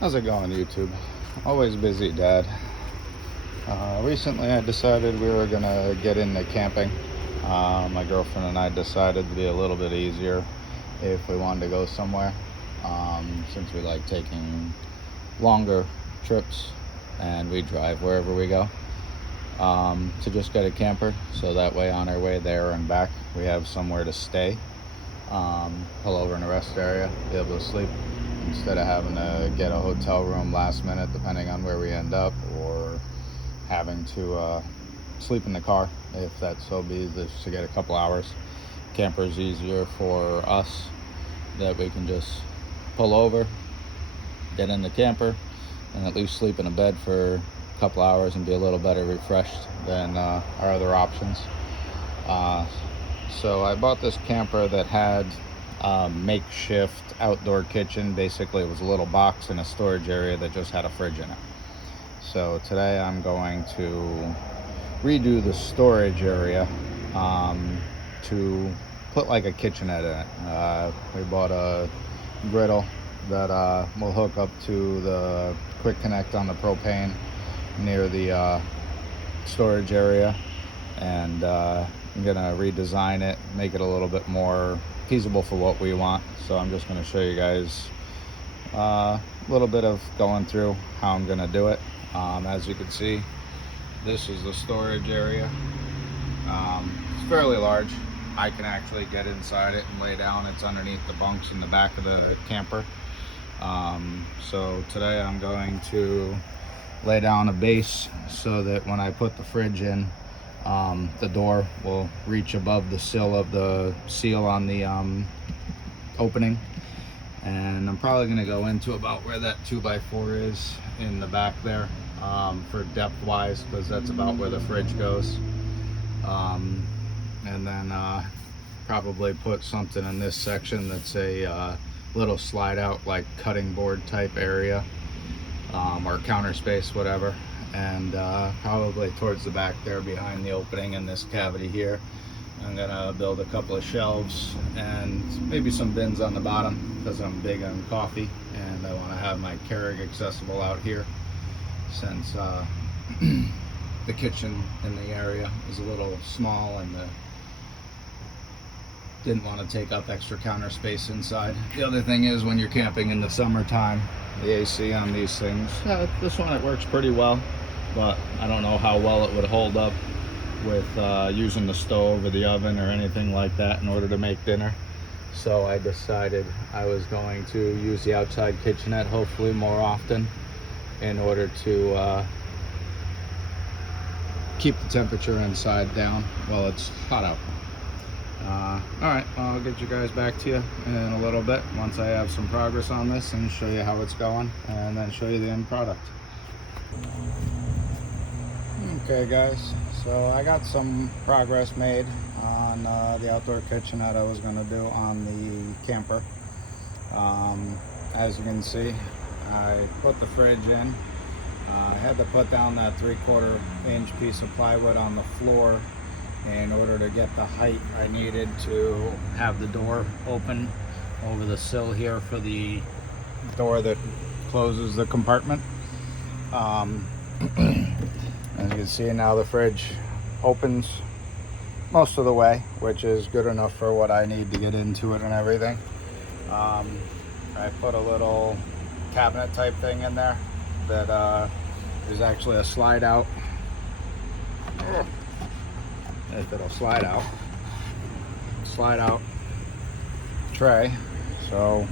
How's it going, YouTube? Always busy, Dad. Recently, I decided we were gonna get into camping. My girlfriend and I decided to be a little bit easier if we wanted to go somewhere, since we like taking longer trips and we drive wherever we go. To just get a camper, so that way on our way there and back, we have somewhere to stay. Pull over in a rest area, be able to sleep instead of having to get a hotel room last minute, depending on where we end up, or having to sleep in the car if that so be, just to get a couple hours. Camper is easier for us, that we can just pull over, get in the camper, and at least sleep in a bed for a couple hours and be a little better refreshed than our other options. So I bought this camper that had a makeshift outdoor kitchen. Basically, it was a little box in a storage area that just had a fridge in it. So today I'm going to redo the storage area to put like a kitchenette in it. We bought a griddle that will hook up to the quick connect on the propane near the storage area, and I'm gonna redesign it, make it a little bit more feasible for what we want. So I'm just gonna show you guys a little bit of going through how I'm gonna do it. As you can see, this is the storage area. It's fairly large. I can actually get inside it and lay down. It's underneath the bunks in the back of the camper. So today I'm going to lay down a base so that when I put the fridge in, the door will reach above the sill of the seal on the opening. And I'm probably going to go into about where that 2x4 is in the back there, for depth wise, because that's about where the fridge goes. And then probably put something in this section that's a little slide out, like cutting board type area, or counter space, whatever. And probably towards the back there behind the opening in this cavity here, I'm gonna build a couple of shelves and maybe some bins on the bottom, because I'm big on coffee and I want to have my Keurig accessible out here, since the kitchen in the area is a little small and didn't want to take up extra counter space inside. The other thing is, when you're camping in the summertime, the AC on these things, this one, it works pretty well, but I don't know how well it would hold up with using the stove or the oven or anything like that in order to make dinner. So I decided I was going to use the outside kitchenette, hopefully more often, in order to keep the temperature inside down while it's hot out. Alright, I'll get you guys back to you in a little bit once I have some progress on this and show you how it's going, and then show you the end product. Okay guys, so I got some progress made on the outdoor kitchenette I was going to do on the camper. As you can see, I put the fridge in. I had to put down that 3/4 inch piece of plywood on the floor in order to get the height I needed to have the door open over the sill here for the door that closes the compartment. As you can see now, the fridge opens most of the way, which is good enough for what I need to get into it and everything. I put a little cabinet type thing in there that is actually a slide out, if it'll slide out tray. So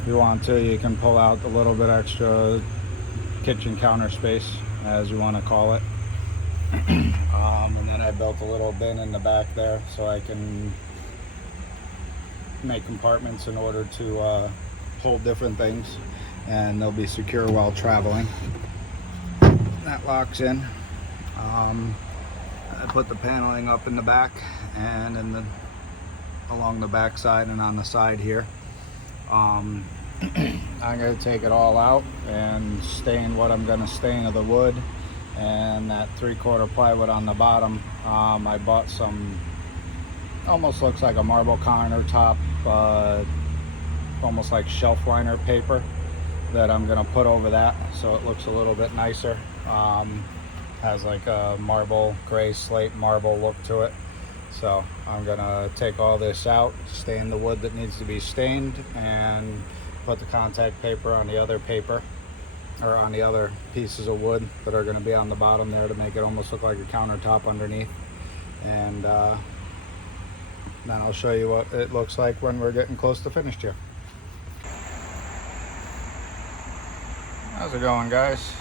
if you want to, you can pull out a little bit extra kitchen counter space, as you want to call it. And then I built a little bin in the back there so I can make compartments in order to hold different things, and they'll be secure while traveling. That locks in. I put the paneling up in the back and along the back side and on the side here. I'm going to take it all out and stain what I'm going to stain of the wood, and that 3/4 plywood on the bottom. I bought some, almost looks like a marble countertop, almost like shelf liner paper. that I'm gonna put over that so it looks a little bit nicer. Has like a marble, gray slate marble look to it. So I'm gonna take all this out, stain the wood that needs to be stained, and put the contact paper on the other paper, or on the other pieces of wood that are gonna be on the bottom there to make it almost look like a countertop underneath. And then I'll show you what it looks like when we're getting close to finished here. How's it going, guys?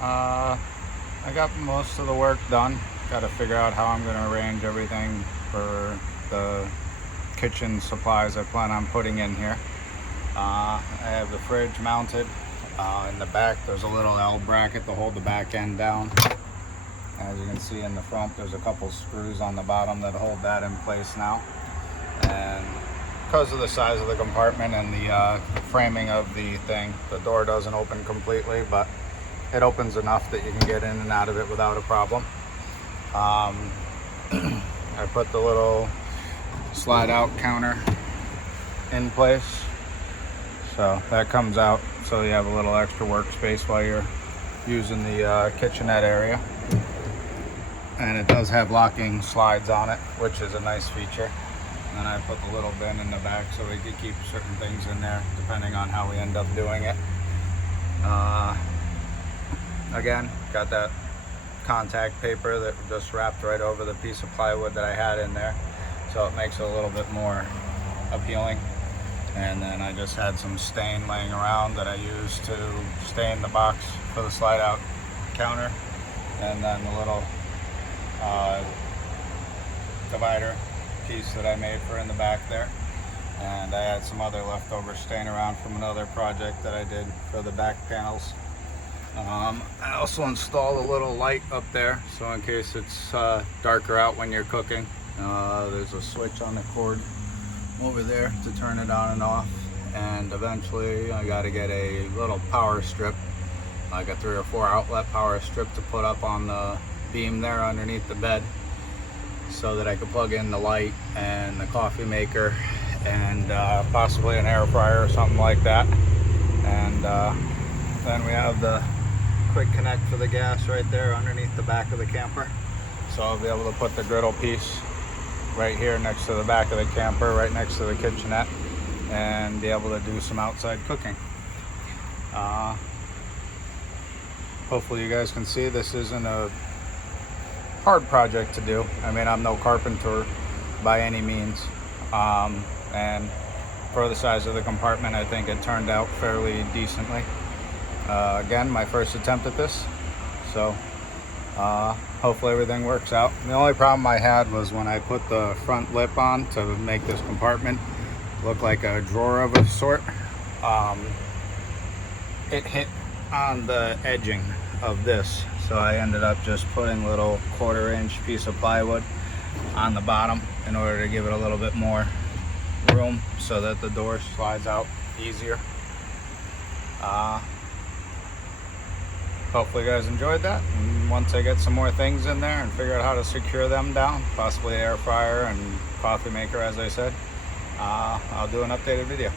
I got most of the work done. Got to figure out how I'm going to arrange everything for the kitchen supplies I plan on putting in here. I have the fridge mounted. In the back there's a little L bracket to hold the back end down. As you can see in the front, there's a couple screws on the bottom that hold that in place now. And because of the size of the compartment and the framing of the thing, the door doesn't open completely, but it opens enough that you can get in and out of it without a problem. I put the little slide out counter in place, so that comes out so you have a little extra workspace while you're using the kitchenette area. And it does have locking slides on it, which is a nice feature. And then I put the little bin in the back so we could keep certain things in there depending on how we end up doing it. Again, got that contact paper that just wrapped right over the piece of plywood that I had in there, so it makes it a little bit more appealing. And then I just had some stain laying around that I used to stain the box for the slide out counter, and then the little divider piece that I made for in the back there. And I had some other leftover stain around from another project that I did for the back panels. I also installed a little light up there, so in case it's darker out when you're cooking, there's a switch on the cord over there to turn it on and off. And eventually I got to get a little power strip, like a 3 or 4 outlet power strip, to put up on the beam there underneath the bed, so that I could plug in the light and the coffee maker and possibly an air fryer or something like that. And then we have the quick connect for the gas right there underneath the back of the camper. So I'll be able to put the griddle piece right here next to the back of the camper, right next to the kitchenette, and be able to do some outside cooking. Hopefully you guys can see this isn't a hard project to do. I mean, I'm no carpenter by any means, and for the size of the compartment, I think it turned out fairly decently. Again, my first attempt at this, so hopefully everything works out. The only problem I had was when I put the front lip on to make this compartment look like a drawer of a sort. It hit on the edging of this, so I ended up just putting a little 1/4 inch piece of plywood on the bottom in order to give it a little bit more room so that the door slides out easier. Hopefully you guys enjoyed that, and once I get some more things in there and figure out how to secure them down, possibly air fryer and coffee maker as I said, I'll do an updated video.